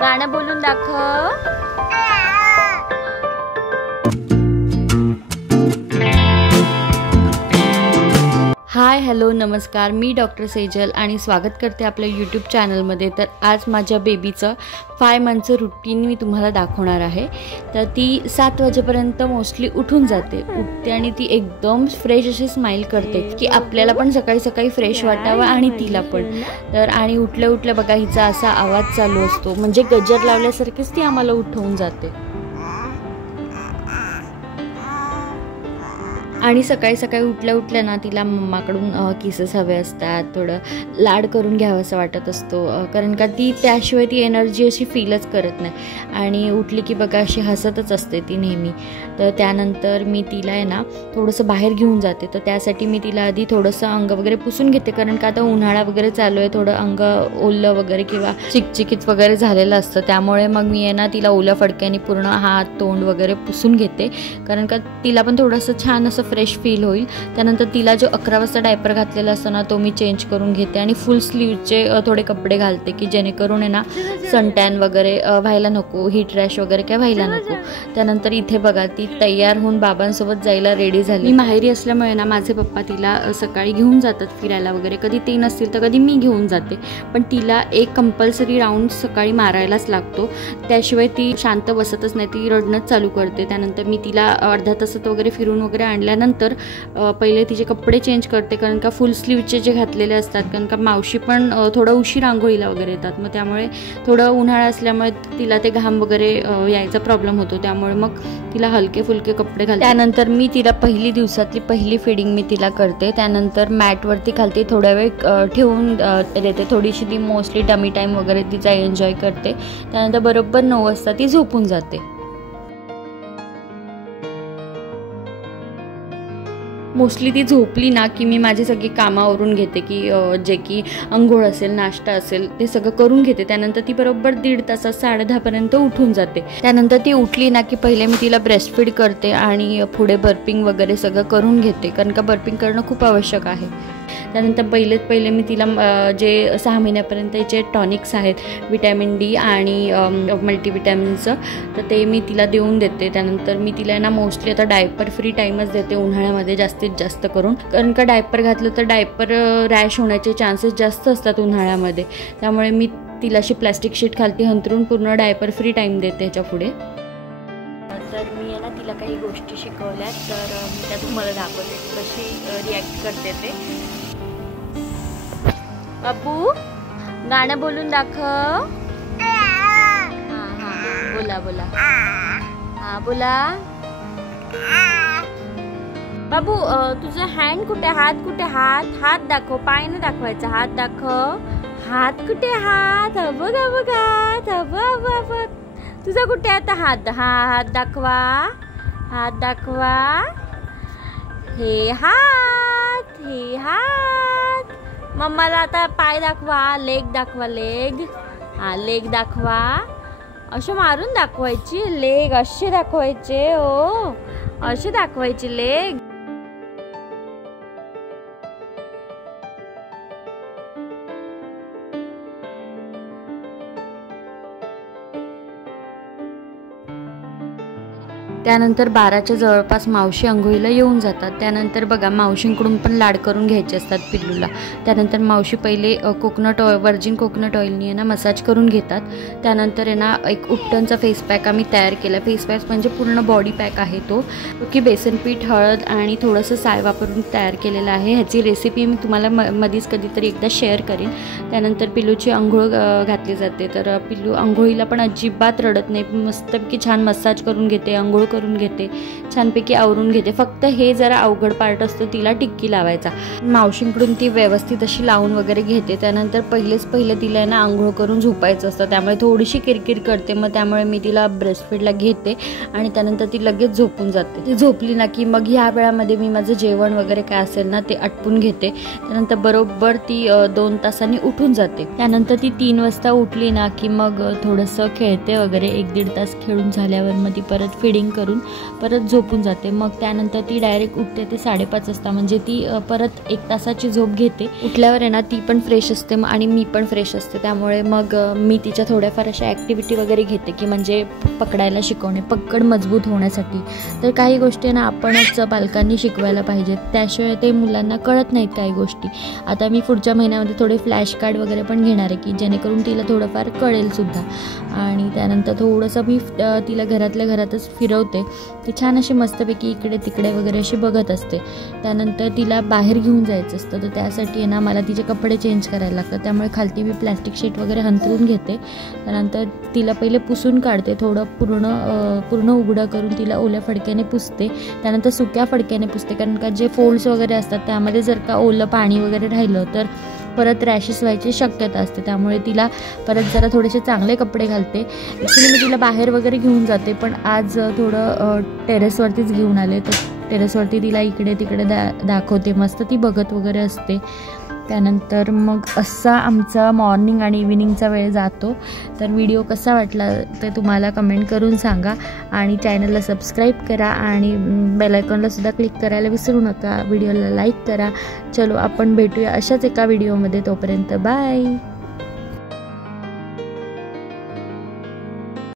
गाणं बोलून दाखव। हाय हॅलो नमस्कार, मी डॉक्टर सेजल आणि स्वागत करते आपल्या यूट्यूब चॅनलमध्ये। तर आज माझ्या बेबीचं 5 मंथचं रुटीन मी तुम्हाला दाखवणार आहे। तर ती 7 वाजेपर्यंत मोस्टली उठून उठते आणि ती एकदम फ्रेश अशी स्माइल करते की आपल्याला पण सकाळी सकाळी फ्रेश वाटावं आणि तिला पण। तर आणि उठल्या उठल्या बघा हिचा असा आवाज चालू असतो, म्हणजे गजर लावल्यासारखीच ती आम्हाला उठवून जाते। आणि सकाळी सकाळी उठल्या उठल्या ना तिला मम्माकडून किसेस हवे असतात, थोडं लाड करून घ्यावं असं वाटत असतो, कारण का ती त्याशिवाय ती एनर्जी अशी फीलच करत नाही। आणि उठली की बघा अशी हसतच असते ती नेहमी। तर त्यानंतर मी तिला आहे ना थोडंसं बाहेर घेऊन जाते। तर त्यासाठी मी तिला आधी थोडंसं अंग वगैरे पुसून घेते, कारण का आता उन्हाळा वगैरे चालू आहे, थोडं अंग ओलं वगैरे किंवा चिकचिकीत वगैरे झालेलं असतं। त्यामुळे मग मी आहे ना तिला ओल्या फडक्याने पूर्ण हात तोंड वगैरे पुसून घेते, कारण का तिला पण थोडंसं छान असं फ्रेश फील होईल। त्यानंतर तिला जो 11 वाजता डायपर घातलेला असतो ना तो मी चेंज करून घेते आणि फुल स्लीवचे थोडे कपडे घालते की जेणेकरून आहे ना सनटॅन वगैरे व्हायला नको, हीट रॅश वगैरे काय व्हायला नको। त्यानंतर इथे बघा ती तयार होऊन बाबांसोबत जायला रेडी झाली। मी माहेरी असल्यामुळे ना माझे पप्पा तिला सकाळी घेऊन जातात फिरायला वगैरे, कधी ते नसतील तर कधी मी घेऊन जाते, पण तिला एक कंपल्सरी राऊंड सकाळी मारायलाच लागतो, त्याशिवाय ती शांत बसतच नाही, ती रडणंच चालू करते। त्यानंतर मी तिला अर्धा तासात वगैरे फिरून वगैरे आणल्यानंतर पहिले तिचे कपडे चेंज करते, कारण का फुल स्लीवचे जे घातलेले असतात, कारण का मावशी पण थोडं उशीर आंघोळीला वगैरे येतात, मग त्यामुळे थोडं उन्हाळा असल्यामुळे तिला ते घाम वगैरे यायचा प्रॉब्लेम होतो, त्यामुळे मग तिला हलके फुलके कपडे घालते। त्यानंतर मी तिला पहिली दिवसातली पहिली फीडिंग मी तिला करते, त्यानंतर मॅटवरती खालते थोडा वेळ ठेवून देते, थोडीशी ती मोस्टली डमी टाईम वगैरे तिचा एन्जॉय करते। त्यानंतर बरोबर 9 वाजता ती झोपून जाते। मोस्टली ती झोपली ना की मी माझी सगळी कामावरून घेते, की जे की अंघोळ असेल नाश्ता असेल ते सगळं करून घेते। त्यानंतर ती बरोबर 1.5 तासात 10:30 पर्यंत उठून जाते। त्यानंतर ती उठली ना की पहिले मी तिला ब्रेस्ट फीड करते आणि पुढे बर्पिंग वगैरे सगळं करून घेते, कारण का बर्पिंग करणं खूप आवश्यक आहे। त्यानंतर पहिले मी तिला जे 6 महिन्यापर्यंतचे टॉनिक्स आहेत विटॅमिन डी आणि मल्टीविटॅमिनचं, तर ते मी तिला देऊन देते। त्यानंतर मी तिला ना मोस्टली आता डायपर फ्री टाईमच देते उन्हाळ्यामध्ये जास्तीत जास्त करून, कारण का डायपर घातलं तर डायपर रॅश होण्याचे चान्सेस जास्त असतात उन्हाळ्यामध्ये, त्यामुळे मी तिला अशी प्लॅस्टिक शीट खालती हंतरून पूर्ण डायपर फ्री टाईम देते ह्याच्या पुढे। तर मी आहे ना तिला काही गोष्टी शिकवल्यात, तर मी त्या तुम्हाला दाखवते कशी रिॲक्ट करते ते। बाबू गाणं बोलून दाखव। हां हां बोला बोला, हां बोला। बाबू तुझं हँड कुठे, हात कुठे, हात दाखव, पाय न दाखवायचा, हात दाखव, हात कुठे, हात बघ बघ, हात तुझा कुठे आता हात, हात दाखवा, हात दाखवा, हे हात, हे हात। मम्माला आता पाय दाखवा, लेग दाखवा, लेग, हा लेग दाखवा, असे मारून दाखवायची लेग, असे दाखवायचे, ओ असे दाखवायचे लेग। त्यानंतर 12च्या जवळपास मावशी अंघोळीला येऊन जातात। त्यानंतर बघा मावशींकडून पण लाड करून घ्यायचे असतात पिल्लूला। त्यानंतर मावशी पहिले वर्जिन कोकोनट ऑइलनी ना मसाज करून घेतात। त्यानंतर आहे ना एक उपटनचा फेस पॅक आम्ही तयार केला। फेस पॅक म्हणजे पूर्ण बॉडी पॅक आहे तो, की बेसन पीठ, हळद आणि थोडंसं साय वापरून तयार केलेला आहे। ह्याची रेसिपी मी तुम्हाला मधीच कधीतरी एकदा शेअर करीन। त्यानंतर पिल्लूची अंघोळ घातली जाते, तर पिल्लू अंघोळीला पण अजिबात रडत नाही, मस्तपैकी छान मसाज करून घेते, अंघोळ करून घेते, छानपैकी आवरून घेते। फक्त हे जरा अवघड पार्ट असतो तिला टिक्की लावायचा, मावशींकडून ती व्यवस्थित अशी लावून वगैरे घेते। त्यानंतर पहिले तिला ना आंघोळ करून झोपायचं असतं, त्यामुळे थोडीशी किरकिर करते, मग त्यामुळे मी तिला ब्रेस्ट फीडला घेते आणि त्यानंतर ती लगेच झोपून जाते। ती झोपली ना की मग ह्या वेळामध्ये मी माझं जेवण वगैरे काय असेल ना ते आटपून घेते। त्यानंतर बरोबर ती 2 तासांनी उठून जाते। त्यानंतर ती 3 वाजता उठली ना की मग थोडंसं खेळते वगैरे, 1-1.5 तास खेळून झाल्यावर मग ती परत फिडिंग करून परत झोपून जाते. मग त्यानंतर ती डायरेक्ट उठते ते 5:30 वाजता, म्हणजे ती परत 1 तासाची झोप घेते. उठल्यावर आहे ना ती पण फ्रेश असते आणि मी पण फ्रेश असते. त्यामुळे मग मी तिच्या थोड्याफार अशा ॲक्टिव्हिटी वगैरे घेते की म्हणजे पकडायला शिकवणे, पकड मजबूत होण्यासाठी. तर काही गोष्टी ना आपणच पालकांनी शिकवायला पाहिजेत, त्याशिवाय ते मुलांना कळत नाहीत काही गोष्टी. आता मी पुढच्या महिन्यामध्ये थोडे फ्लॅश कार्ड वगैरे पण घेणार आहे की जेणेकरून तिला थोडंफार कळेल सुद्धा. आणि त्यानंतर थोडंसं मी तिला घरातल्या घरातच फिरवते की छान अशी मस्तपैकी इकडे तिकडे वगैरे अशी बघत असते. त्यानंतर तिला बाहेर घेऊन जायचं असतं, तर त्यासाठी आहे ना मला तिचे कपडे चेंज करायला लागतात. त्यामुळे खालती मी प्लॅस्टिक शीट वगैरे अंथरून घेते. त्यानंतर तिला पहिले पुसून काढते, थोडं पूर्ण उघडं करून तिला ओल्या फडक्याने पुसते. त्यानंतर सुक्या फडक्याने पुसते, कारण का जे फोल्ड्स वगैरे असतात त्यामध्ये जर का ओलं पाणी वगैरे राहिलं तर परत रॅशेस व्हायची शक्यता असते. त्यामुळे तिला परत जरा थोडेसे चांगले कपडे घालते. ॲक्च्युली मी तिला बाहेर वगैरे घेऊन जाते, पण आज थोडं टेरेसवरतीच घेऊन आले. तर टेरेसवरती तिला इकडे तिकडे दाखवते, मस्त ती बघत वगैरे असते. त्यानंतर मग असा आमचा मॉर्निंग आणि इव्हिनिंगचा वेळ जातो. तर व्हिडिओ कसा वाटला ते तुम्हाला कमेंट करून सांगा आणि चॅनलला सबस्क्राईब करा आणि बेल आयकॉनला सुद्धा क्लिक करायला विसरू नका. व्हिडिओला लाईक करा. चलो आपण भेटूया अशाच एका व्हिडिओमध्ये. तोपर्यंत बाय.